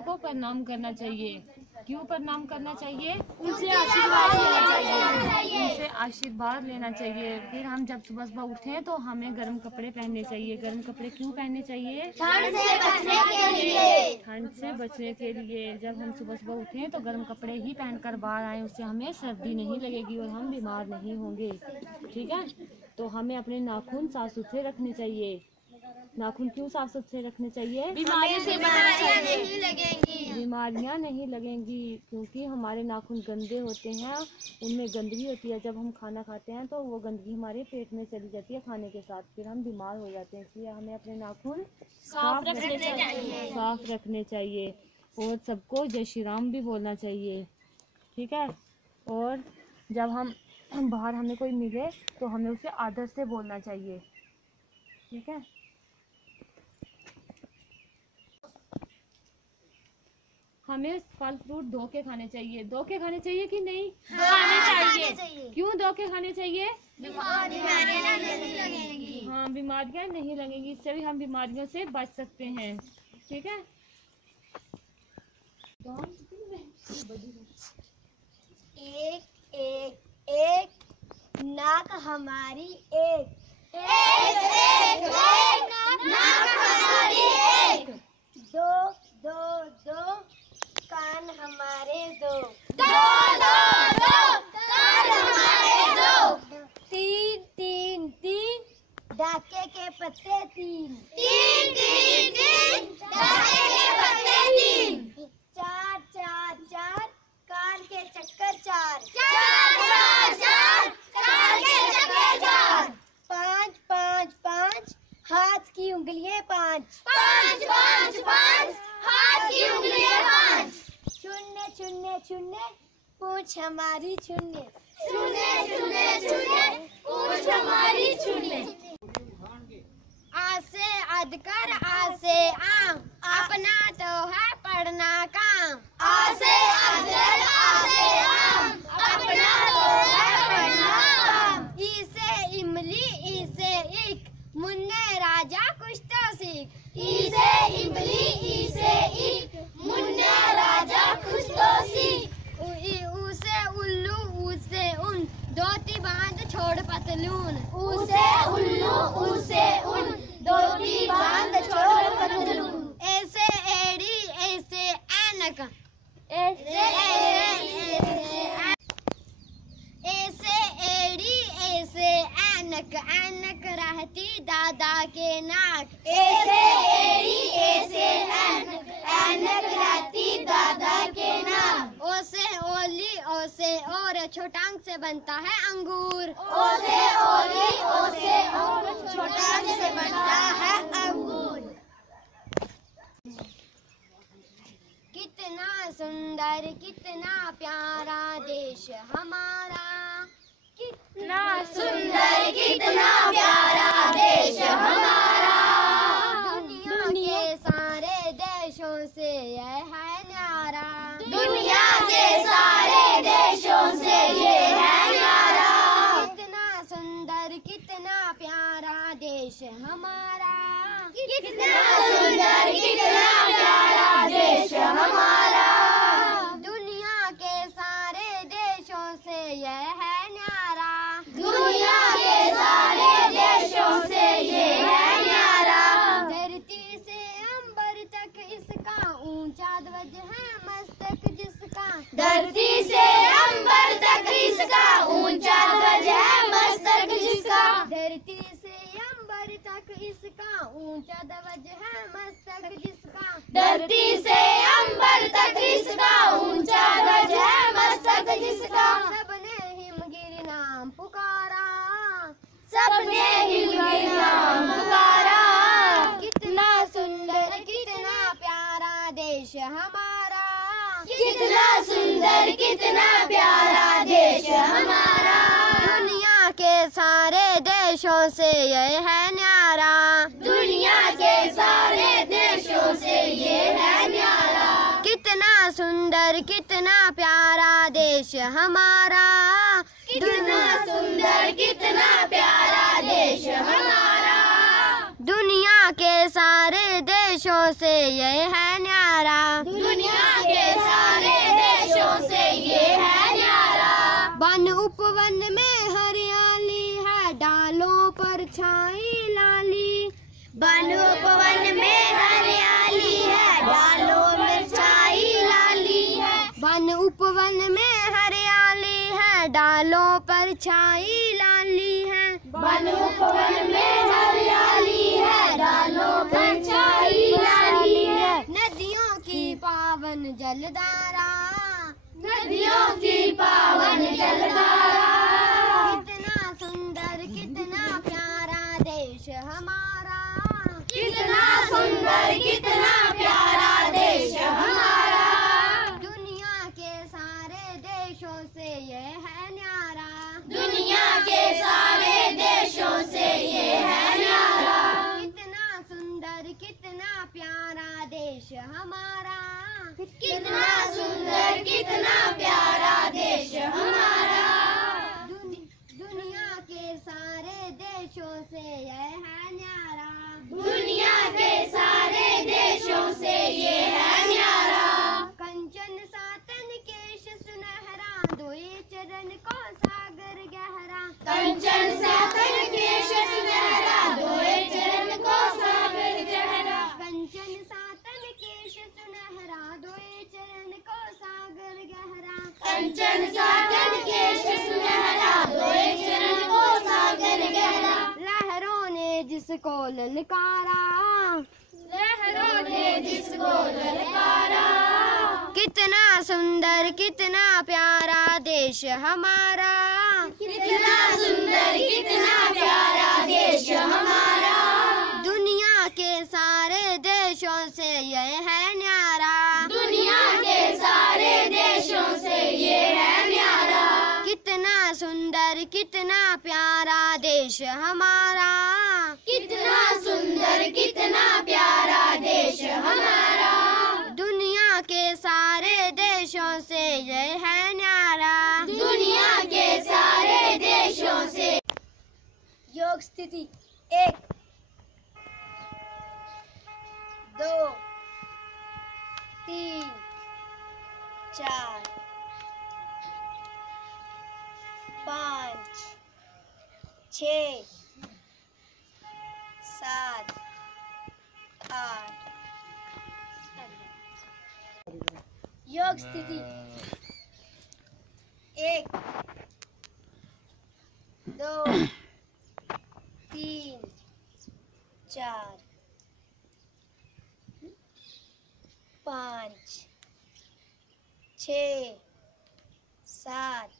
बुजुर्गों को प्रणाम करना चाहिए। क्यों प्रणाम करना चाहिए? उनसे आशीर्वाद लेना चाहिए। उनसे आशीर्वाद लेना चाहिए। फिर हम जब सुबह सुबह उठें तो हमें गर्म कपड़े पहनने चाहिए। गर्म कपड़े क्यों पहनने चाहिए? ठंड से बचने के लिए। ठंड से बचने के लिए। जब हम सुबह सुबह उठें तो गर्म कपड़े ही पहनकर बाहर आएं, उससे हमें सर्दी नहीं लगेगी और हम बीमार नहीं होंगे। ठीक है, तो हमें अपने नाखून साफ सुथरे रखने चाहिए। नाखून क्यों साफ सुथरे रखने चाहिए? बीमारियों से बीमारियां नहीं लगेंगी। बीमारियां नहीं लगेंगी, क्योंकि हमारे नाखून गंदे होते हैं, उनमें गंदगी होती है। जब हम खाना खाते हैं तो वो गंदगी हमारे पेट में चली जाती है खाने के साथ, फिर हम बीमार हो जाते हैं। इसलिए हमें अपने नाखून साफ रखने चाहिए और सबको जय श्री राम भी बोलना चाहिए। ठीक है, और जब हम बाहर हमें कोई मिले तो हमें उसे आदर से बोलना चाहिए। ठीक है, हमें फल फ्रूट धो के खाने चाहिए। धो के खाने चाहिए कि नहीं? खाने चाहिए। क्यों धो के खाने चाहिए? बीमारियां नहीं लगेंगी। हाँ, बीमारियां नहीं लगेंगी, इससे भी हम बीमारियों से बच सकते हैं। ठीक है, एक एक एक नाक हमारी एक, एक एक एक नाक हमारी एक। दो दो दो कान हमारे दो, दो दो दो कान हमारे दो। तीन तीन तीन डाके के पत्ते तीन, तीन तीन तीन डाके के पत्ते तीन। चार चार चार कान के चक्कर चार, चार चार चार कान के चक्कर चार। पाँच पाँच पाँच हाथ की उंगलियां पाँच, पाँच पाँच पाँच हाथ की उंगलियां पाँच। शून्य शून्य शून्य पूंछ हमारी शून्य, शून्य शून्य शून्य पूंछ हमारी शून्य। आ से अधकर आ से आम, अपना तो है पढ़ना काम। आ से अधकर आ से आम, अपना तो है पढ़ना काम। ई से इमली ई से इक, मुन्ने राजा कुछ तो सीख। ई से इमली ई से इक, मुन्ने राजा कुछ तो सीख। ऊ से उल्लू ऊ से उन, धोती बांध छोड़ पतलून। ऊ से उल्लू ऊ से उन, धोती बांध छोड़ पतलून। ऐसे एड़ी ऐसे ऐनक, ऐसे एड़ी ऐसे ऐनक, ऐनक रहती दादा के नाक। ऐसे एड़ी ऐसे ऐनक, ऐनक रहती दादा के नाक। ओ से ओली ओ से और, छोटांग से बनता है अंगूर। ओ से ओली ओ से और, छोटांग से बनता है अंगूर। कितना सुंदर कितना प्यारा देश हमारा, कितना सुंदर कितना प्यारा देश हमारा। दुनिया के सारे देशों से यह है न्यारा, दुनिया के सारे देशों से ये है न्यारा। कितना सुंदर कितना प्यारा देश हमारा, कितना सुंदर कितना प्यारा देश हमारा। दुनिया के सारे देशों से यह है न्यारा, दुनिया के सारे देशों से ये है न्यारा। धरती से अंबर तक इसका ऊंचा ध्वज है मस्तक जिसका, धरती से अंबर तक इसका ऊंचा ध्वज है मस्तक जिसका। धरती से अंबर तक इसका ऊंचा ध्वज है मस्तक जिसका, धरती से अंबर तक इसका ऊंचा ध्वज है मस्तक जिसका। सबने हिमगिरी नाम पुकारा, सबने हिमगिरी नाम पुकारा। कितना सुंदर कितना प्यारा देश हमारा, कितना सुंदर कितना प्यारा देश हमारा। दुनिया के सारे देशों से ये है न्यारा, दुनिया के सारे देशों से ये है न्यारा। कितना सुंदर कितना प्यारा देश हमारा, कितना सुंदर कितना प्यारा देश हमारा। दुनिया के सारे देशों से ये है न्यारा, उपवन में हरियाली है, डालों पर छाई लाली। वन उपवन में हरियाली है, डालों में छाई लाली है। वन उपवन में हरियाली है, डालों पर छाई लाली है। वन उपवन में हरियाली है, डालों पर छाई लाली है। नदियों की पावन जलधारा, नदियों की पावन जलधारा। कितना सुंदर कितना प्यारा देश हमारा, कितना सुंदर कितना प्यारा देश हमारा। दुनिया के सारे देशों से ये है न्यारा, दुनिया के सारे देशों से ये है न्यारा। कितना सुंदर कितना प्यारा देश हमारा, कितना सुंदर कितना प्यारा देश हमारा। दुनिया के सारे देशों से ये है न्यारा, दुनिया के सारे देशों से ये है न्यारा। कंचन सातन केश सुनहरा, दोए चरण को सागर गहरा। कंचन सातन केश सुनहरा, दोए चरण को सागर गहरा। कंचन सातन केश सुनहरा, दोए चरण को सागर गहरा। कंचन सातन केश सुनहरा, दोए चरण को सागर गहरा। लहरों ने जिसको ललकारा, लहरों ने जिसको ललकारा। कितना सुंदर कितना प्यारा देश हमारा, कितना सुंदर कितना प्यारा देश हमारा। दुनिया के सारे देशों से ये है न्यारा, दुनिया के सारे देशों से ये है न्यारा। कितना सुंदर कितना प्यारा देश हमारा, कितना सुंदर कितना प्यारा देश हमारा। दुनिया के सारे देशों से ये है न्यारा, दुनिया के सारे देशों से। योग स्थिति 1 2 3 4 5 6 7 8। योग स्थिति 1 2 3 4 5 6 7